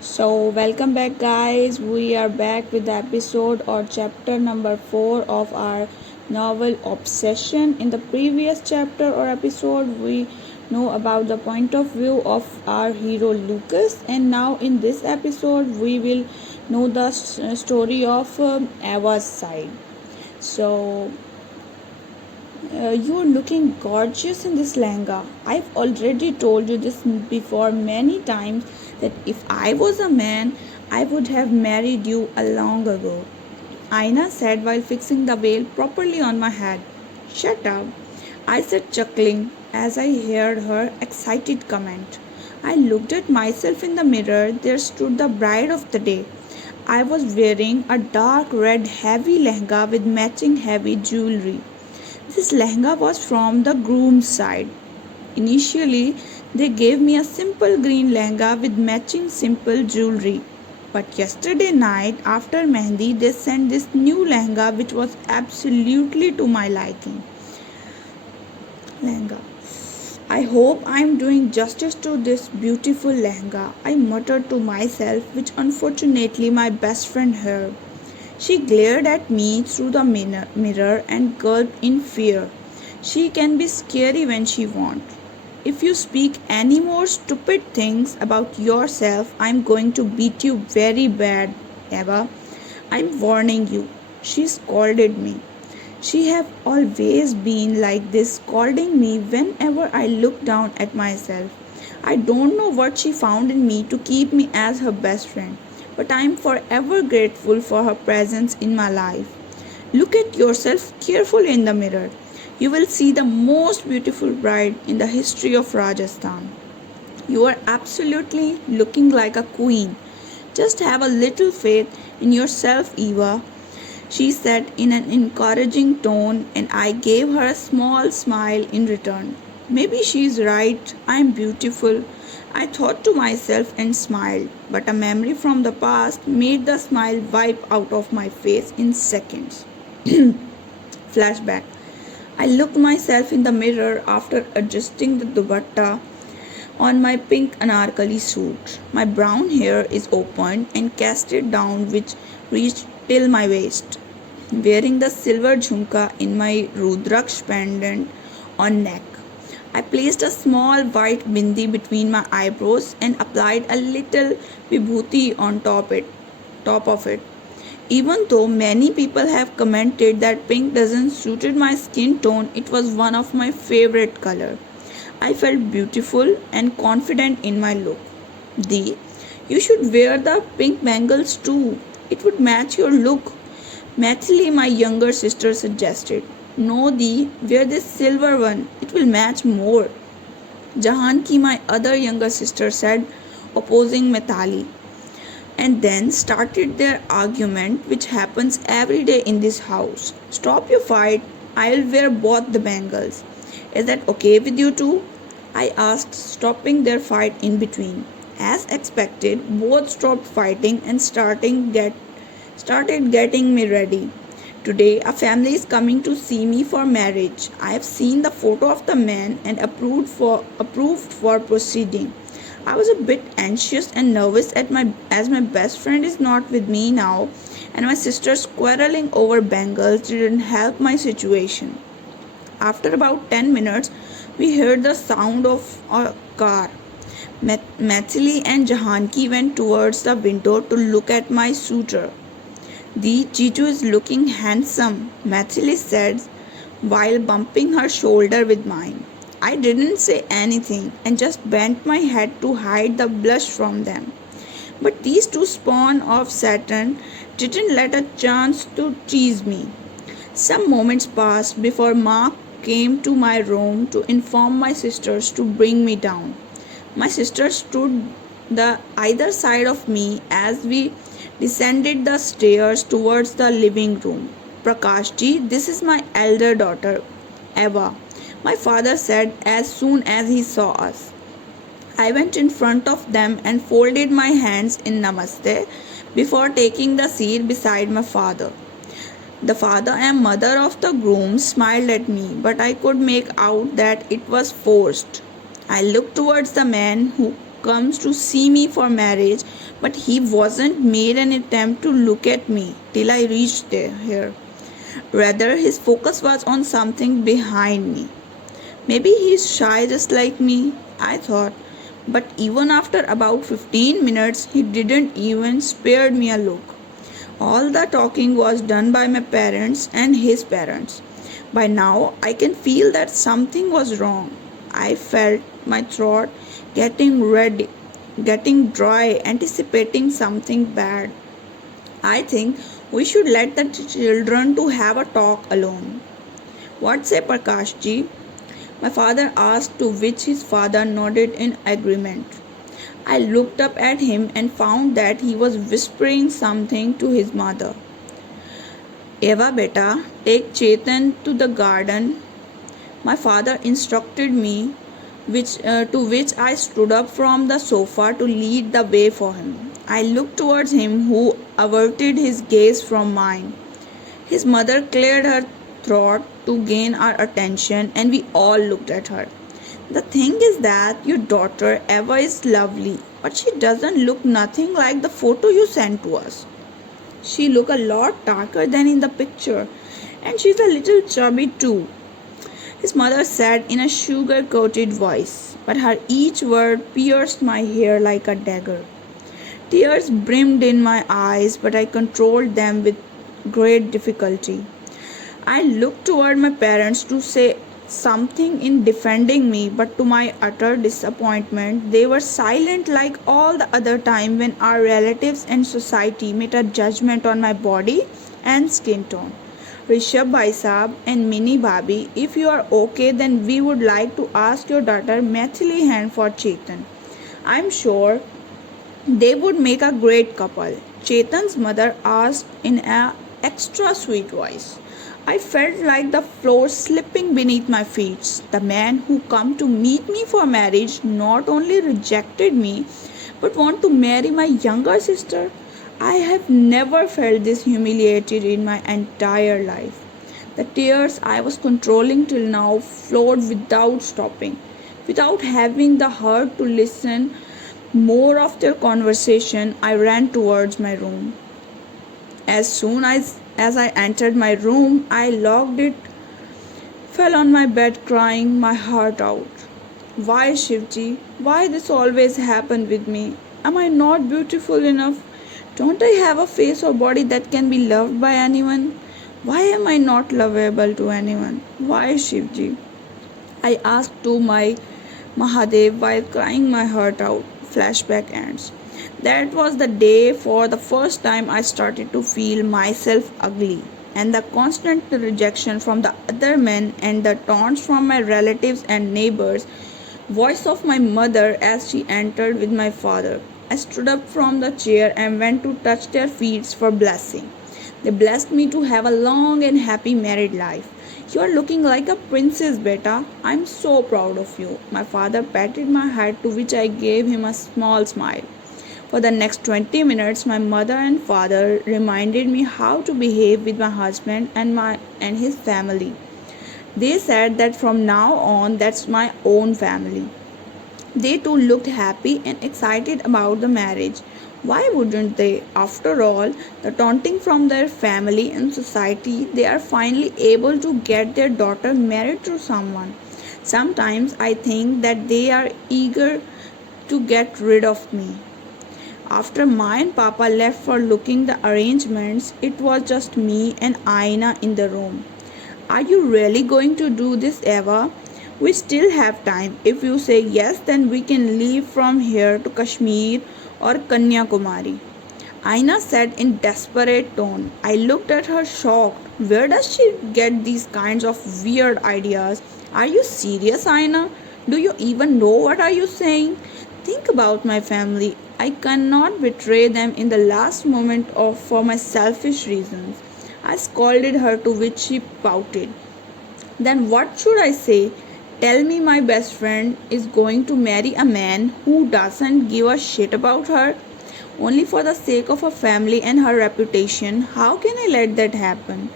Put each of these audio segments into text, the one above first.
So, welcome back, guys. We are back with the episode or chapter number 4 of our novel Obsession. In the previous chapter or episode, we know about the point of view of our hero Lucas, and now in this episode, we will know the story of Ava's side. So, you're looking gorgeous in this lehenga. I've already told you this before many times that if I was a man, I would have married you a long ago. Aina said while fixing the veil properly on my head. Shut up, I said, chuckling as I heard her excited comment. I looked at myself in the mirror. There stood the bride of the day. I was wearing a dark red heavy lehenga with matching heavy jewelry. This lehenga was from the groom's side. Initially, they gave me a simple green lehenga with matching simple jewelry. But yesterday night, after Mehndi, they sent this new lehenga which was absolutely to my liking. Lehenga. I hope I am doing justice to this beautiful lehenga, I muttered to myself, which unfortunately my best friend heard. She glared at me through the mirror and gulped in fear. She can be scary when she wants. If you speak any more stupid things about yourself, I'm going to beat you very bad, Eva. I'm warning you. She scolded me. She have always been like this, scolding me whenever I look down at myself. I don't know what she found in me to keep me as her best friend, but I am forever grateful for her presence in my life. Look at yourself carefully in the mirror. You will see the most beautiful bride in the history of Rajasthan. You are absolutely looking like a queen. Just have a little faith in yourself, Eva, she said in an encouraging tone, and I gave her a small smile in return. Maybe she's right, I'm beautiful, I thought to myself and smiled, but a memory from the past made the smile wipe out of my face in seconds. Flashback. I looked myself in the mirror after adjusting the dupatta on my pink anarkali suit. My brown hair is opened and casted down, which reached till my waist. Wearing the silver jhumka in my rudraksh pendant on neck. I placed a small white bindi between my eyebrows and applied a little vibhuti on top of it. Even though many people have commented that pink doesn't suited my skin tone, it was one of my favorite color. I felt beautiful and confident in my look. D, you should wear the pink bangles too. It would match your look. Mathili, my younger sister, suggested. No, Di, wear this silver one. It will match more. Jahanki, my other younger sister, said, opposing Mithali. And then started their argument, which happens every day in this house. Stop your fight. I'll wear both the bangles. Is that okay with you too? I asked, stopping their fight in between. As expected, both stopped fighting and started getting me ready. Today, a family is coming to see me for marriage. I have seen the photo of the man and approved for proceeding. I was a bit anxious and nervous as my best friend is not with me now, and my sister's quarreling over bangles didn't help my situation. After about 10 minutes, we heard the sound of a car. Mathili and Jahanki went towards the window to look at my suitor. The Jitu is looking handsome, Mathili said while bumping her shoulder with mine. I didn't say anything and just bent my head to hide the blush from them. But these two spawn of Saturn didn't let a chance to tease me. Some moments passed before Ma came to my room to inform my sisters to bring me down. My sister stood the either side of me as we descended the stairs towards the living room. Prakashji, this is my elder daughter, Eva, my father said as soon as he saw us. I went in front of them and folded my hands in namaste before taking the seat beside my father. The father and mother of the groom smiled at me, but I could make out that it was forced. I looked towards the man comes to see me for marriage, but he wasn't made an attempt to look at me till I reached there here. Rather, his focus was on something behind me. Maybe he's shy just like me, I thought. But even after about 15 minutes, he didn't even spare me a look. All the talking was done by my parents and his parents. By now, I can feel that something was wrong. I felt my throat getting red, getting dry, anticipating something bad. I think we should let the children to have a talk alone. What say Prakash ji? My father asked, to which his father nodded in agreement. I looked up at him and found that he was whispering something to his mother. Eva beta, take Chetan to the garden. My father instructed me, to which I stood up from the sofa to lead the way for him. I looked towards him, who averted his gaze from mine. His mother cleared her throat to gain our attention, and we all looked at her. The thing is that your daughter Eva is lovely, but she doesn't look nothing like the photo you sent to us. She look a lot darker than in the picture, and she's a little chubby too, his mother said in a sugar-coated voice, but her each word pierced my hair like a dagger. Tears brimmed in my eyes, but I controlled them with great difficulty. I looked toward my parents to say something in defending me, but to my utter disappointment, they were silent like all the other time when our relatives and society made a judgment on my body and skin tone. Rishabh Bhai Saab and Mini Bhabi, if you are okay, then we would like to ask your daughter Maithili hand for Chetan. I'm sure they would make a great couple, Chetan's mother asked in an extra sweet voice. I felt like the floor slipping beneath my feet. The man who come to meet me for marriage not only rejected me, but want to marry my younger sister. I have never felt this humiliated in my entire life. The tears I was controlling till now flowed without stopping. Without having the heart to listen more of their conversation, I ran towards my room. As I entered my room, I locked it, fell on my bed crying my heart out. Why, Shivji? Why this always happen with me? Am I not beautiful enough? Don't I have a face or body that can be loved by anyone? Why am I not lovable to anyone? Why, Shivji? I asked to my Mahadev while crying my heart out. Flashback ends. That was the day for the first time I started to feel myself ugly, and the constant rejection from the other men and the taunts from my relatives and neighbors. Voice of my mother as she entered with my father. I stood up from the chair and went to touch their feet for blessing. They blessed me to have a long and happy married life. You are looking like a princess, beta. I'm so proud of you. My father patted my head, to which I gave him a small smile. For the next 20 minutes, my mother and father reminded me how to behave with my husband and his family. They said that from now on, that's my own family. They too looked happy and excited about the marriage. Why wouldn't they? After all, the taunting from their family and society, they are finally able to get their daughter married to someone. Sometimes I think that they are eager to get rid of me. After Ma and Papa left for looking the arrangements, it was just me and Aina in the room. Are you really going to do this, Eva? We still have time. If you say yes, then we can leave from here to Kashmir or Kanyakumari. Aina said in desperate tone. I looked at her shocked. Where does she get these kinds of weird ideas? Are you serious, Aina? Do you even know what are you saying? Think about my family. I cannot betray them in the last moment for my selfish reasons. I scolded her, to which she pouted. Then what should I say? Tell me my best friend is going to marry a man who doesn't give a shit about her only for the sake of her family and her reputation. How can I let that happen?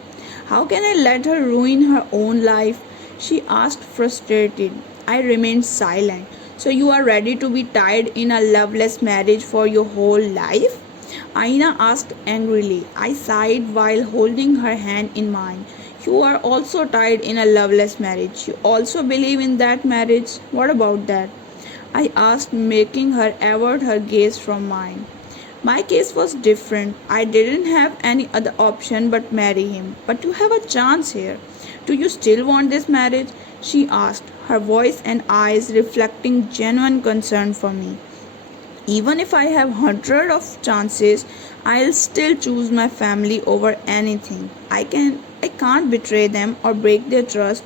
How can I let her ruin her own life? She asked, frustrated. I remained silent. So you are ready to be tied in a loveless marriage for your whole life? Aina asked angrily. I sighed while holding her hand in mine. You are also tied in a loveless marriage. You also believe in that marriage. What about that? I asked, making her avert her gaze from mine. My case was different. I didn't have any other option but marry him. But you have a chance here. Do you still want this marriage? She asked, her voice and eyes reflecting genuine concern for me. Even if I have hundred of chances, I'll still choose my family over anything. I can't betray them or break their trust,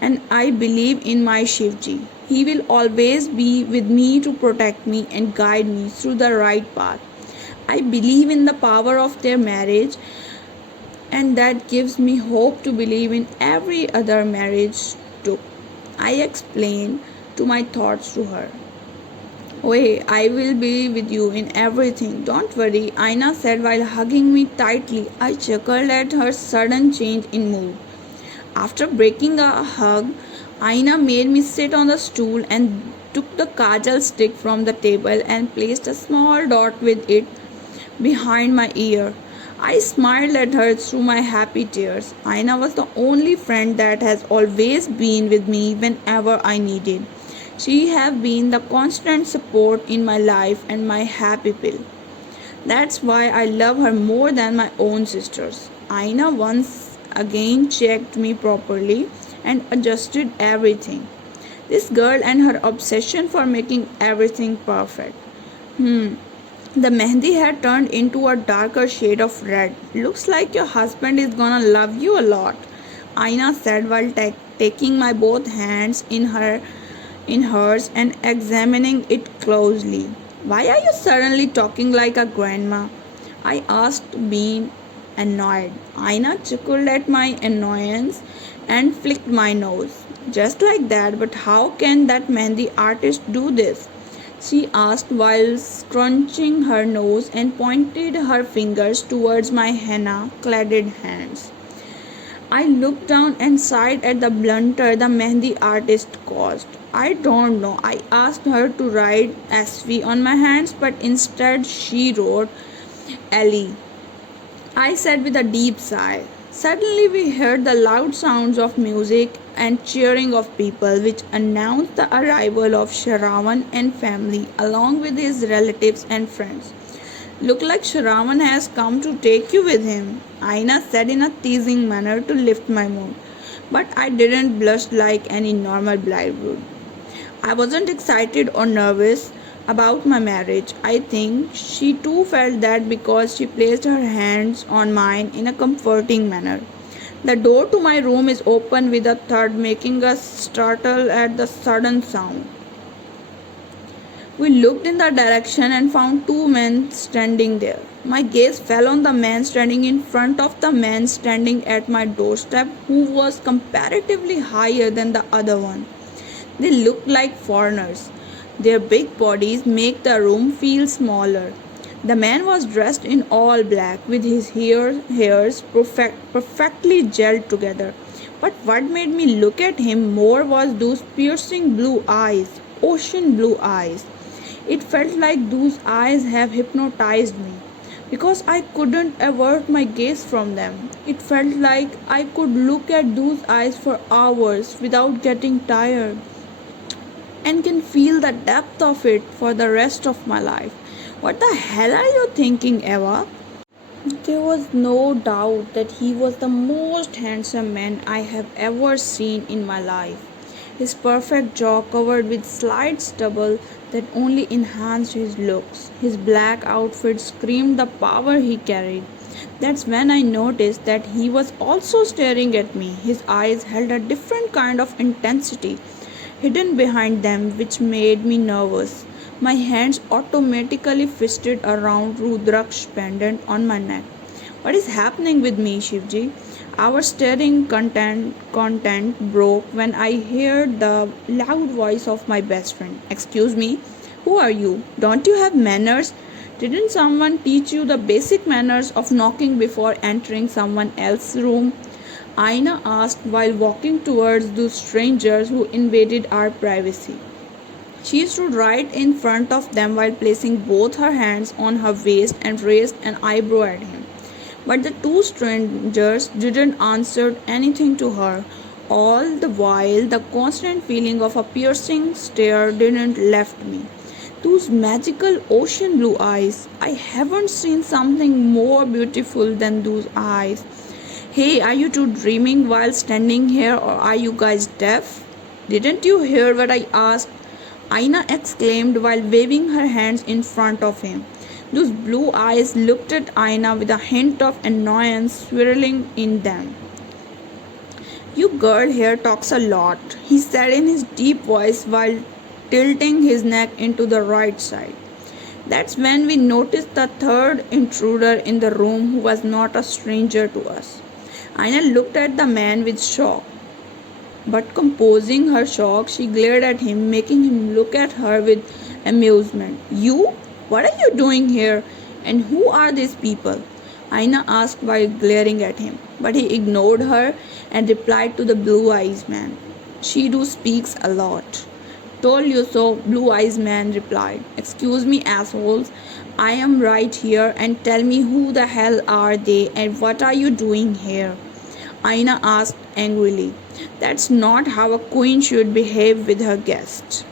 and I believe in my Shivji. He will always be with me to protect me and guide me through the right path. I believe in the power of their marriage, and that gives me hope to believe in every other marriage too. I explained to my thoughts to her. Wait, I will be with you in everything. Don't worry, Aina said while hugging me tightly. I chuckled at her sudden change in mood. After breaking a hug, Aina made me sit on the stool and took the kajal stick from the table and placed a small dot with it behind my ear. I smiled at her through my happy tears. Aina was the only friend that has always been with me whenever I needed. She has been the constant support in my life and my happy pill. That's why I love her more than my own sisters. Aina once again checked me properly and adjusted everything. This girl and her obsession for making everything perfect. The mehndi had turned into a darker shade of red. Looks like your husband is gonna love you a lot, Aina said while taking my both hands in hers and examining it closely. Why are you suddenly talking like a grandma? I asked, being annoyed. Aina chuckled at my annoyance and flicked my nose. Just like that, but how can that mehndi artist do this? She asked while scrunching her nose and pointed her fingers towards my henna cladded hands. I looked down and sighed at the blunder the mehndi artist caused. I don't know. I asked her to write SV on my hands, but instead she wrote Ellie. I said with a deep sigh. Suddenly we heard the loud sounds of music and cheering of people, which announced the arrival of Sharavan and family along with his relatives and friends. Look like Sharavan has come to take you with him, Aina said in a teasing manner to lift my mood. But I didn't blush like any normal bride would. I wasn't excited or nervous about my marriage. I think she too felt that because she placed her hands on mine in a comforting manner. The door to my room is open with a thud, making us startle at the sudden sound. We looked in the direction and found two men standing there. My gaze fell on the man standing in front of the man standing at my doorstep, who was comparatively higher than the other one. They looked like foreigners. Their big bodies make the room feel smaller. The man was dressed in all black with his hairs perfectly gelled together. But what made me look at him more was those piercing blue eyes, ocean blue eyes. It felt like those eyes have hypnotized me because I couldn't avert my gaze from them. It felt like I could look at those eyes for hours without getting tired and can feel the depth of it for the rest of my life. What the hell are you thinking, Eva? There was no doubt that he was the most handsome man I have ever seen in my life. His perfect jaw covered with slight stubble that only enhanced his looks. His black outfit screamed the power he carried. That's when I noticed that he was also staring at me. His eyes held a different kind of intensity hidden behind them, which made me nervous. My hands automatically fisted around Rudraksh's pendant on my neck. What is happening with me, Shivji? Our staring content broke when I heard the loud voice of my best friend. Excuse me, who are you? Don't you have manners? Didn't someone teach you the basic manners of knocking before entering someone else's room? Aina asked while walking towards those strangers who invaded our privacy. She stood right in front of them while placing both her hands on her waist and raised an eyebrow at him. But the two strangers didn't answer anything to her. All the while, the constant feeling of a piercing stare didn't left me. Those magical ocean blue eyes. I haven't seen something more beautiful than those eyes. Hey, are you two dreaming while standing here, or are you guys deaf? Didn't you hear what I asked? Aina exclaimed while waving her hands in front of him. Those blue eyes looked at Aina with a hint of annoyance swirling in them. You girl here talks a lot, he said in his deep voice while tilting his neck into the right side. That's when we noticed the third intruder in the room who was not a stranger to us. Aina looked at the man with shock. But composing her shock, she glared at him, making him look at her with amusement. You? What are you doing here? And who are these people? Aina asked while glaring at him, but he ignored her and replied to the blue eyes man. She do speaks a lot. Told you so, blue eyes man replied. Excuse me, assholes. I am right here and tell me who the hell are they and what are you doing here? Aina asked angrily. That's not how a queen should behave with her guests.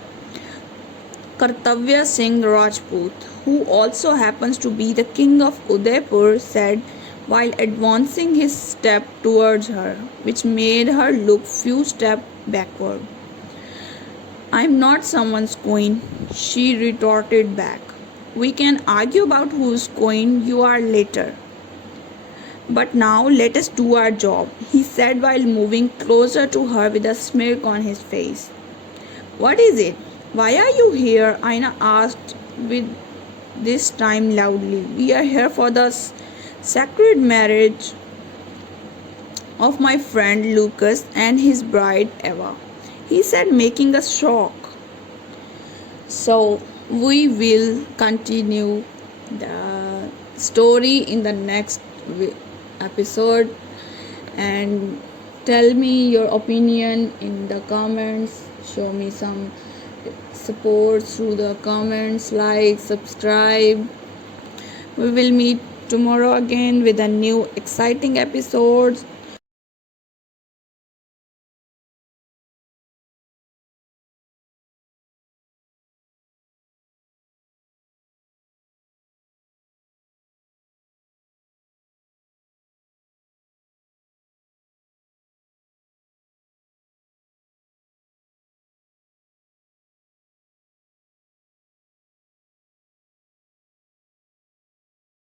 Kartavya Singh Rajput, who also happens to be the king of Udaipur, said while advancing his step towards her, which made her look few steps backward. I'm not someone's queen, she retorted back. We can argue about whose queen you are later. But now let us do our job, he said while moving closer to her with a smirk on his face. What is it? Why are you here? Aina asked with this time loudly. We are here for the sacred marriage of my friend Lucas and his bride Eva, he said, making a shock. So we will continue the story in the next episode, and tell me your opinion in the comments. Show me some support through the comments, like, subscribe. We will meet tomorrow again with a new exciting episode.